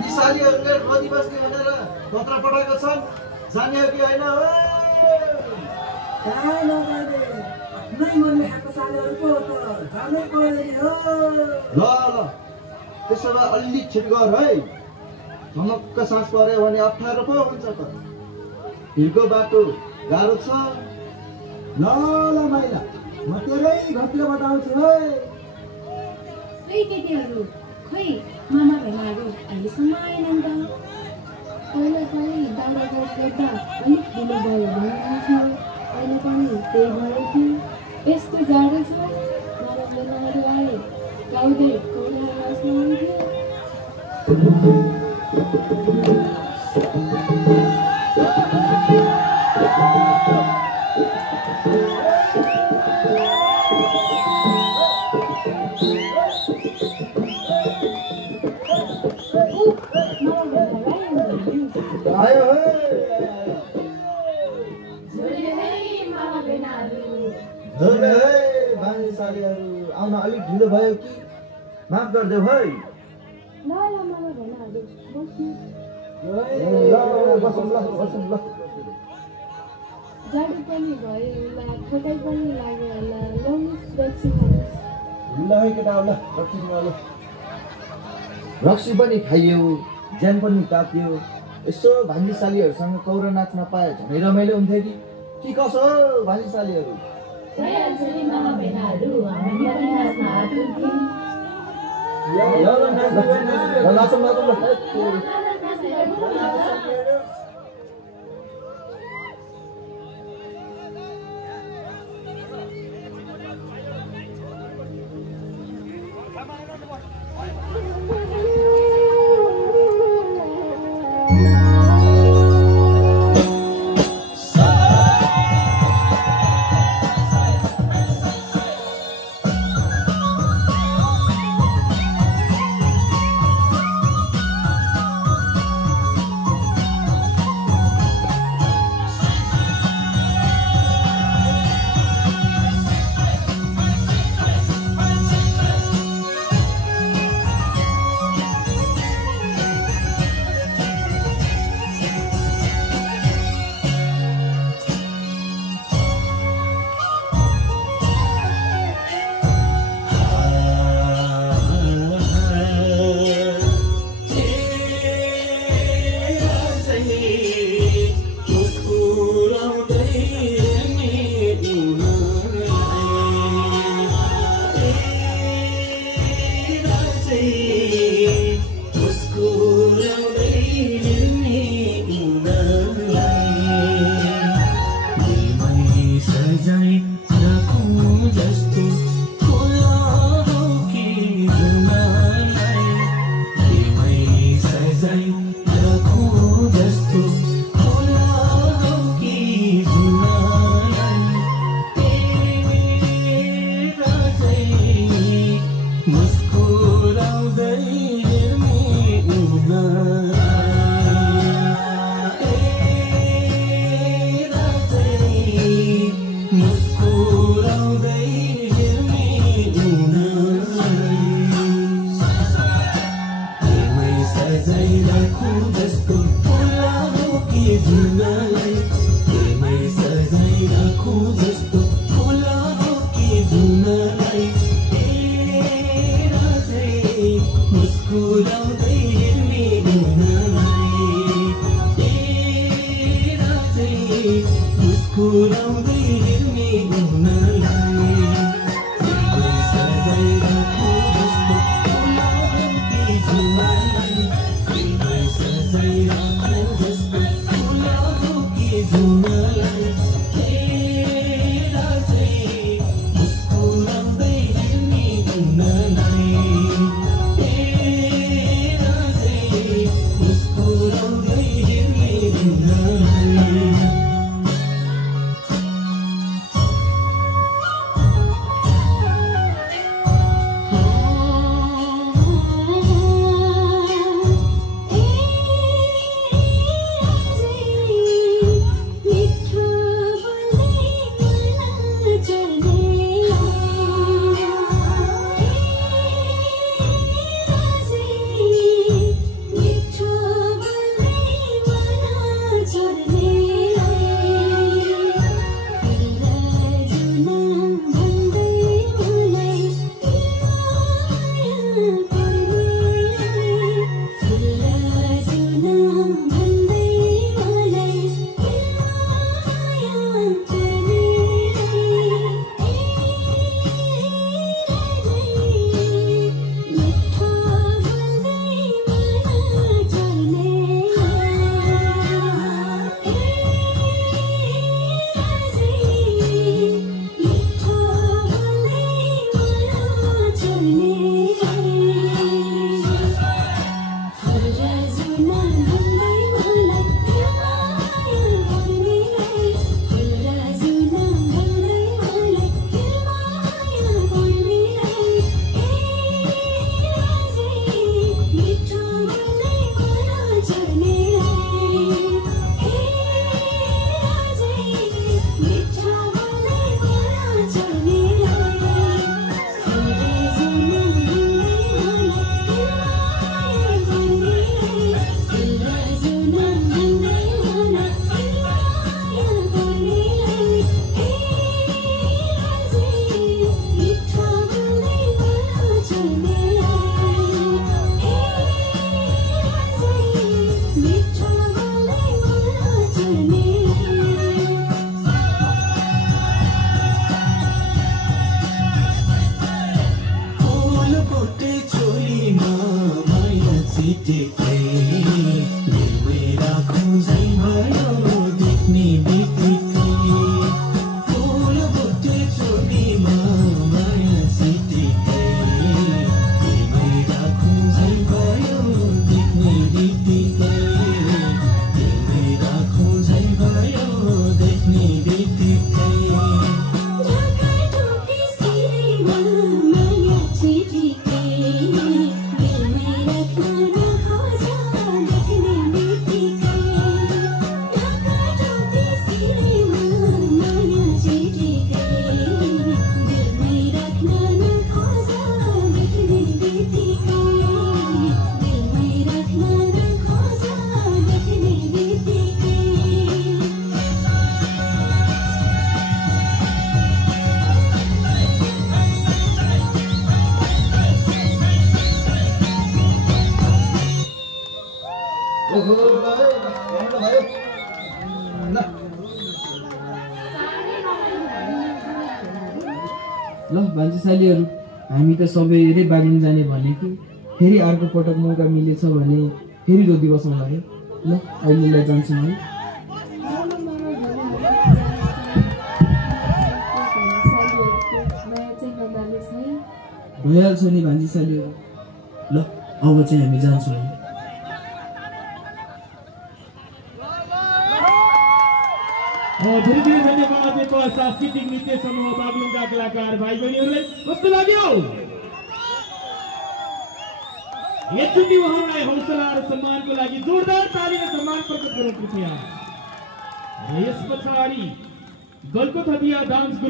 भान्जीसालीहरूले नदी बस्ने भनेर पत्र पठाएको छन्, जाने हो कि होइन? ल त्यसो भए अलि छिट गर है, झमक्क सास पर्यो भने अप्ठ्यारो पो हुन्छ त। हिँडको बाटो गाह्रो छ। ल माइला, म तेरै घरतिरबाट आउँछु है। खै केटीहरू, खै मामा भेनाहरू अहिलेसम्म आएनन् त। पहिला पनि दाउरा गाउँ गर्दा अलिक ढिलो भयो भन्नुहुन्थ्यो, अहिले पनि त्यही भयो कि? यस्तो जाडो छ, मामा भेनाहरू आए गाउँदै कौरा नाच्नुहुन्थ्यो। आयो है भान्जीसालीहरू, आउन अलिक ढिलो भयो कि? माफ गरिदेऊ है। ल मामा भेनाहरू बस्नु। बसौँ ल। जाडो पनि भयो होला, थकाइ पनि लाग्यो होला, लौनुहोस् रक्सी खानुहोस्। ल है केटा, ल रक्सी पनि खाइयो, ज्यान पनि तातियो। यसो भान्जीसालीहरूसँग कौरा नाच्न पाए झनै रमाइलो हुन्थ्यो कि कसो हो भान्जीसालीहरू? मामा भेनाहरू हामी पनि नाच्न आतुर थियौँ। नाचौँ। बित्तिकै दिलमै राखौँ झै भयो देख्ने बित्तिकै फुल बुट्टे चोरीमा माया सिटिकै दिलमै राखौँ झै भयो देख्ने बित्तिकै दिलमै राखौँ झै भयो देख्ने बित्तिकै ओहो भाइ भाइ ल ल भान्जीसालीहरू हामी त सबैले बालिन जाने भनेको फेरि अर्को पटक मौका मिलेछ भने फेरि रोदी बसाउँला है ल अहिलेलाई जान्छु है भइहाल्छ नि भान्जीसालीहरू ल अब चाहिँ हामी जान्छौँ है धेरै धेरै धन्यवाद नेपाल सांस्कृतिक नृत्य समूह बागलुङका कलाकार भाइ बहिनीहरूलाई कस्तो लाग्यो एकचोटि उहाँलाई हौसला र सम्मानको लागि जोरदार ताली र सम्मान प्रकट गरौँ कृपया र यस पछाडि गलको थपिया डान्स